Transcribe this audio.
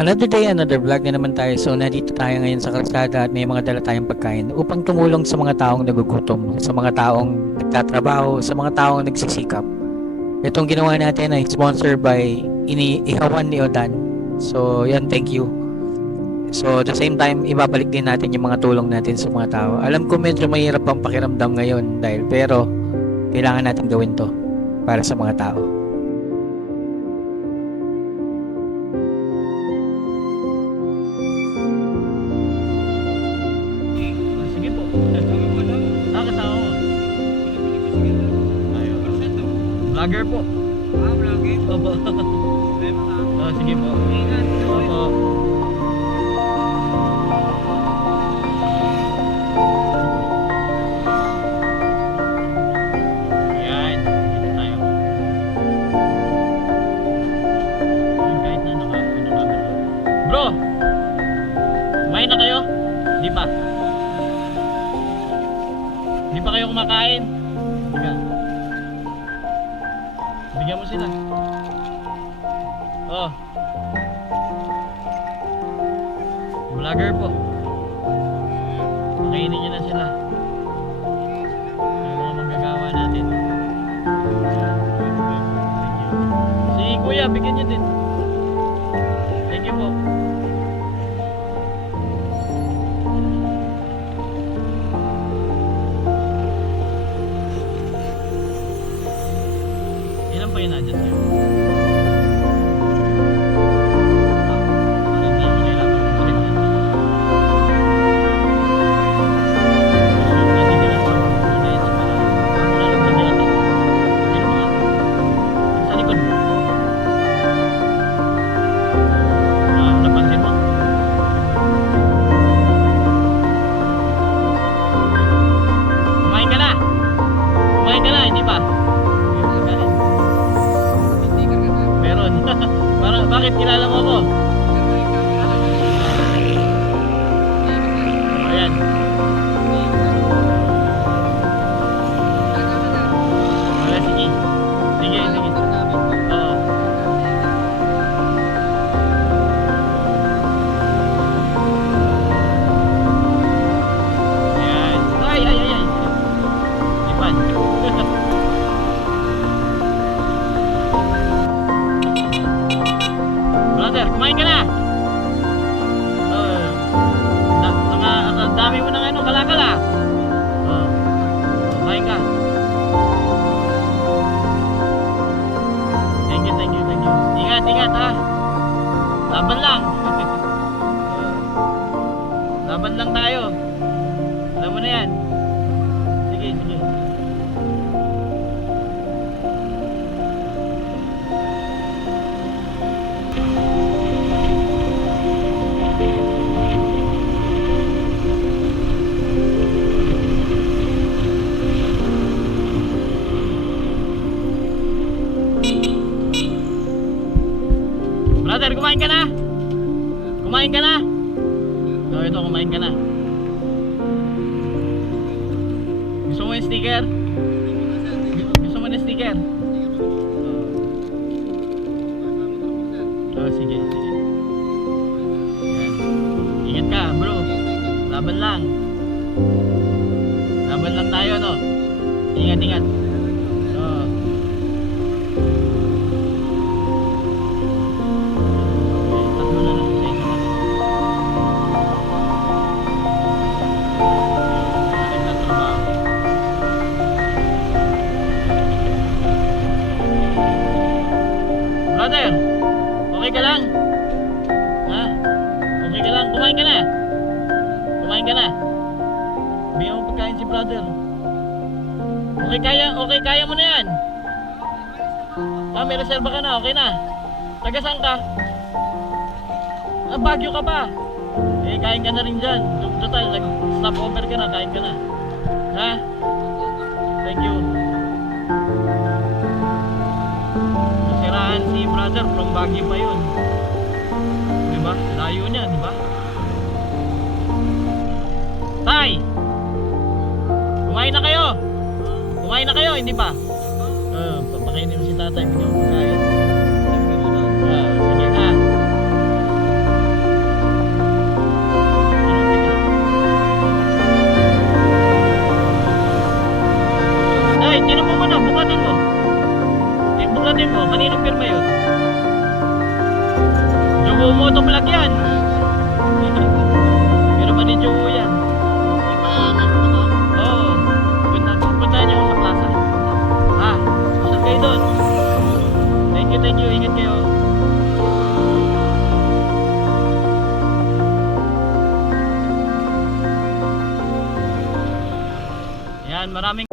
Another day, another vlog na naman tayo. So, nandito tayo ngayon sa kalsada at may mga dala tayong pagkain upang tumulong sa mga taong nagugutom, sa mga taong nagtatrabaho, sa mga taong nagsisikap. Itong ginawa natin ay sponsored by Ihawan ni Odan. So, yan, thank you. So, at the same time, ibabalik din natin yung mga tulong natin sa mga tao. Alam ko medyo mahirap ang pakiramdam ngayon pero kailangan natin gawin to para sa mga tao. Sige po. Kasama mo. Vlogger po. Vlogger? Opo. Sige po. Ingat. Opo. Ayan. Dito tayo. Kahit na namin. Bro! Kumain na kayo? Di pa. Di pa kayo kumakain? Bigyan mo sila. Oh. Vlogger po. Pakainin nyo na sila. Yung mga manggagawa natin. Thank you. Si Kuya, bigyan nyo din. Thank you po. Ilan pa yun na-adjust yun? Hindi ako kailangan mag-ulit yan. Kasi nila sa ulit sa pala. Ang lalagyan nila to. Sino mga? Yung sa likod. Napansin mo? Kumain ka na! Kumain ka na, hindi pa? Meron. Bakit kilala mo ako? Ayan. Sige. Sige. Oo. Ayan. Ay. Ipan. Brother, kumain ka na. Ang dami mo ng kalakala. Kumain ka. Thank you. Ingat ha. Laban lang. Laban lang tayo. Alam mo na yan. Sige. Brother, kumain ka na? Kumain ka na? Ito, kumain ka na. Gusto mo yung sticker? Gusto mo yung sticker? Sige. Yan. Ingat ka, bro. Laban lang. Laban lang tayo, no? Ingat. Brother, okay ka lang? Ha? Okay ka lang? Kumain ka na? Bigyan mo pagkain si brother. Okay kaya mo na yan. May reserva ka na, okay na. Taga saan ka? Baguio ka pa. Kain ka na rin dyan. Total, nag-stop over ka na, kain ka na. Ha? Thank you. Nasiraan si brother from Baguio pa yun. Diba? Layo niya, diba? Tay! Kumain na kayo, hindi pa? Papakainin mo si tatay, bigyan mo pagkain. Sige ha. motovlog yan. Pero manidyo ko yan. Oo. Puntahan niyo ako sa plaza. Ha? Usap kayo doon. Thank you. Ingat kayo. Yan, maraming